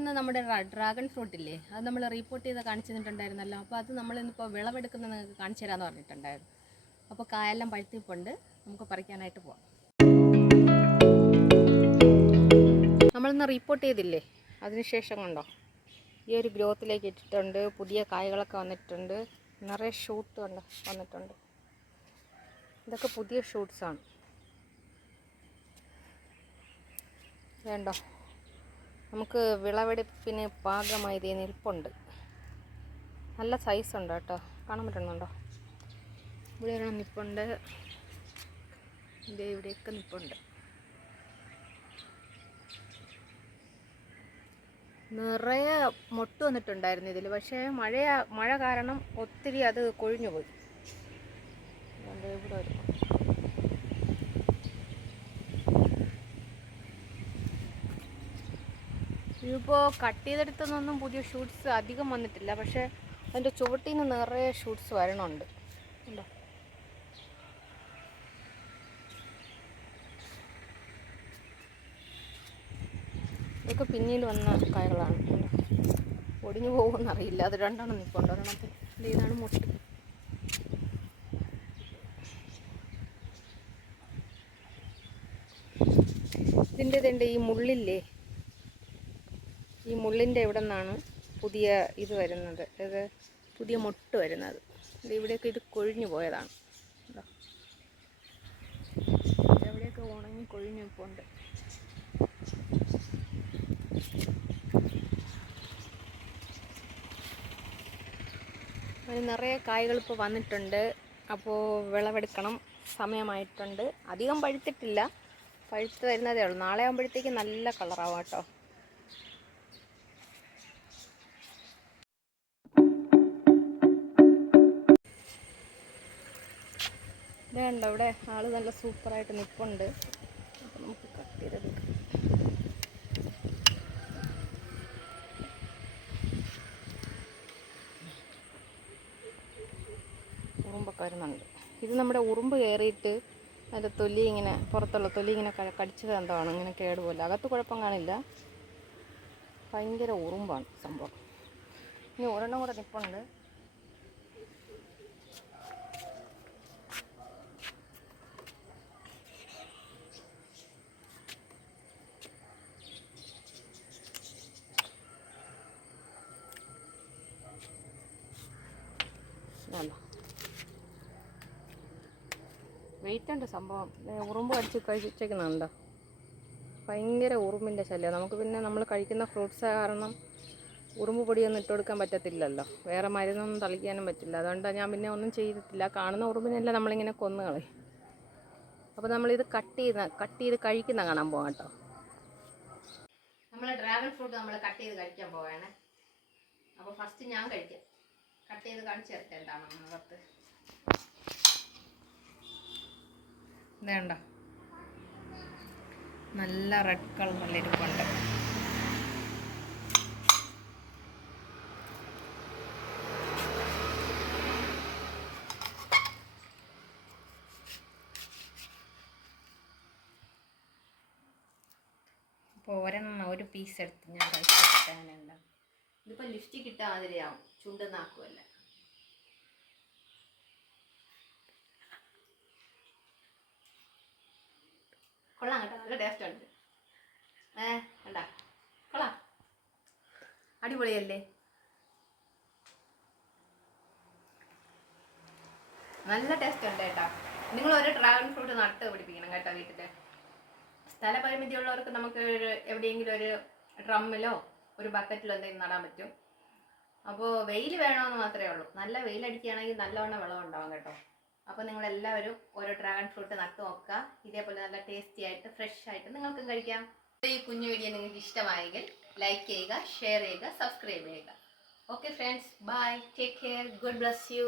നമ്മളന്ന് നമ്മുടെ dragon fruit ഇല്ലേ, അത് നമ്മൾ റിപ്പോർട്ട് ചെയ്ത് കാണിച്ചു തന്നിട്ടുണ്ടായിരുന്നല്ലോ. അപ്പോൾ അത് നമ്മളിന്നിപ്പോൾ വിളവെടുക്കുന്നത് നിങ്ങൾക്ക് കാണിച്ചു തരാമെന്ന് പറഞ്ഞിട്ടുണ്ടായിരുന്നു. അപ്പോൾ കായെല്ലാം പഴുത്തിപ്പുണ്ട്, നമുക്ക് പറിക്കാനായിട്ട് പോകാം. നമ്മളിന്ന് റിപ്പോർട്ട് ചെയ്തില്ലേ, അതിനുശേഷം കണ്ടോ ഈ ഒരു ഗ്രോത്തിലേക്ക് ഇട്ടിട്ടുണ്ട്. പുതിയ കായകളൊക്കെ വന്നിട്ടുണ്ട്, നിറയെ ഷൂട്ട് വന്നിട്ടുണ്ട്. ഇതൊക്കെ പുതിയ ഷൂട്ട്സാണ്. വേണ്ടോ, നമുക്ക് വിളവെടുപ്പിന് പാകമായി ഇതേ നിൽപ്പുണ്ട്. നല്ല സൈസ് ഉണ്ട് കേട്ടോ, കാണാൻ പറ്റുന്നുണ്ടോ? ഇവിടെ ഒരെണ്ണം നിൽപ്പുണ്ട്, ഇവിടെയൊക്കെ നിൽപ്പുണ്ട്. നിറയെ മൊട്ട് വന്നിട്ടുണ്ടായിരുന്നു ഇതിൽ, പക്ഷേ മഴ കാരണം ഒത്തിരി അത് കൊഴിഞ്ഞു പോയി. ഇവിടെ വരും. ഇതിപ്പോൾ കട്ട് ചെയ്തെടുത്തൊന്നും പുതിയ ഷൂട്ട്സ് അധികം വന്നിട്ടില്ല, പക്ഷേ അതിൻ്റെ ചുവട്ടിൽ നിന്ന് നിറയെ ഷൂട്ട്സ് വരണുണ്ട്. ഉണ്ടോ? ഇതൊക്കെ പിന്നീട് വന്ന കായകളാണ്. ഒടിഞ്ഞു പോകുമെന്നറിയില്ല. അത് രണ്ടെണ്ണം നിൽപ്പുണ്ട്. ഒരെണ്ണത്തിൽ ഇതാണ് മുട്ട്. ഇതിൻ്റെ ഈ മുള്ളില്ലേ, ഈ മുള്ളിൻ്റെ ഇവിടെ നിന്നാണ് പുതിയ ഇത് വരുന്നത്, ഇത് പുതിയ മുട്ട് വരുന്നത്. ഇവിടെയൊക്കെ ഇത് കൊഴിഞ്ഞു പോയതാണ്. എവിടെയൊക്കെ ഉണങ്ങി കൊഴിഞ്ഞു പോണ്ട്. അതിന് നിറയെ കായകൾ ഇപ്പോൾ വന്നിട്ടുണ്ട്. അപ്പോൾ വിളവെടുക്കണം, സമയമായിട്ടുണ്ട്. അധികം പഴുത്തിട്ടില്ല, പഴുത്ത് വരുന്നതേ ഉള്ളൂ. നാളെ ആകുമ്പോഴത്തേക്ക് നല്ല കളറാവും കേട്ടോ. ഇതുണ്ടോ, ഇവിടെ ആള് നല്ല സൂപ്പറായിട്ട് നിൽപ്പുണ്ട്. അപ്പോൾ നമുക്ക് കട്ട് ചെയ്തെടുക്കാം. ഉറുമ്പൊക്കെ വരുന്നുണ്ട്. ഇത് നമ്മുടെ ഉറുമ്പ് കയറിയിട്ട് അതിൻ്റെ തൊലി ഇങ്ങനെ, പുറത്തുള്ള തൊലി ഇങ്ങനെ കടിച്ചത് എന്താണ് ഇങ്ങനെ കേടുപോലെ. അകത്ത് കുഴപ്പം കാണില്ല, ഭയങ്കര ഉറുമ്പാണ് സംഭവം. ഇനി ഒരെണ്ണം കൂടെ നിൽപ്പുണ്ട്. വെയിറ്റ് ഉണ്ട് സംഭവം. ഉറുമ്പ് കടിച്ച് കഴിച്ചേക്കുന്നുണ്ടോ? ഭയങ്കര ഉറുമ്പിൻ്റെ ശല്യം. നമുക്ക് പിന്നെ നമ്മൾ കഴിക്കുന്ന ഫ്രൂട്ട്സ് കാരണം ഉറുമ്പ് പൊടിയൊന്നും ഇട്ട് കൊടുക്കാൻ പറ്റത്തില്ലല്ലോ, വേറെ മരുന്നൊന്നും തളിക്കാനും പറ്റില്ല. അതുകൊണ്ടാണ് ഞാൻ പിന്നെ ഒന്നും ചെയ്തിട്ടില്ല. കാണുന്ന ഉറുമ്പിനെല്ലാം നമ്മളിങ്ങനെ കൊന്നു കളയും. അപ്പോൾ നമ്മളിത് കട്ട് ചെയ്ത് കഴിക്കുന്ന കാണാൻ പോകാം കേട്ടോ. നമ്മൾ ഡ്രാഗൺ ഫ്രൂട്ട് നമ്മൾ കട്ട് ചെയ്ത് കഴിക്കാൻ പോവാണ്. അപ്പോൾ ഫസ്റ്റ് ഞാൻ കഴിക്കാം. കട്ട് ചെയ്ത് കാണിച്ചു തരട്ടെ എന്താണ് നമ്മളകത്ത്. ഇതേണ്ട, നല്ല റെഡ് കളർ ഇരിപ്പുണ്ട്. അപ്പോൾ ഒരു പീസ് എടുത്ത് ഞാൻ കഴിച്ചിട്ട് അങ്ങനെ ഉണ്ടാകും. ഇതിപ്പോൾ ലിഫ്റ്റിൽ കിട്ടാൻ മാതിരിയാവും, ചുണ്ടെന്നാക്കുമല്ല. കൊള്ളാം കേട്ടോ, നല്ല ടേസ്റ്റ് ഉണ്ട്. കണ്ടാ, കൊള്ളാം, അടിപൊളിയല്ലേ? നല്ല ടേസ്റ്റ് ഉണ്ട് കേട്ടോ. നിങ്ങൾ ഒരു ഡ്രാഗൺ ഫ്രൂട്ട് നട്ട് പിടിപ്പിക്കണം കേട്ടോ വീട്ടിൽ. സ്ഥലപരിമിതി ഉള്ളവർക്ക് നമുക്ക് എവിടെയെങ്കിലും ഒരു ഡ്രമ്മിലോ ഒരു ബക്കറ്റിലോ എന്തെങ്കിലും നടാൻ പറ്റും. അപ്പോൾ വെയിൽ വേണമെന്ന് മാത്രമേ ഉള്ളൂ. നല്ല വെയിലടിക്കുകയാണെങ്കിൽ നല്ലവണ്ണം വിളവുണ്ടാവും കേട്ടോ. അപ്പോൾ നിങ്ങളെല്ലാവരും ഓരോ ഡ്രാഗൺ ഫ്രൂട്ട് നട്ട് നോക്കുക. ഇതേപോലെ നല്ല ടേസ്റ്റി ആയിട്ട് ഫ്രഷ് ആയിട്ട് നിങ്ങൾക്കും കഴിക്കാം. ഈ കുഞ്ഞു വീഡിയോ നിങ്ങൾക്ക് ഇഷ്ടമായെങ്കിൽ ലൈക്ക് ചെയ്യുക, ഷെയർ ചെയ്യുക, സബ്സ്ക്രൈബ് ചെയ്യുക. Okay friends, bye, take care, good bless U.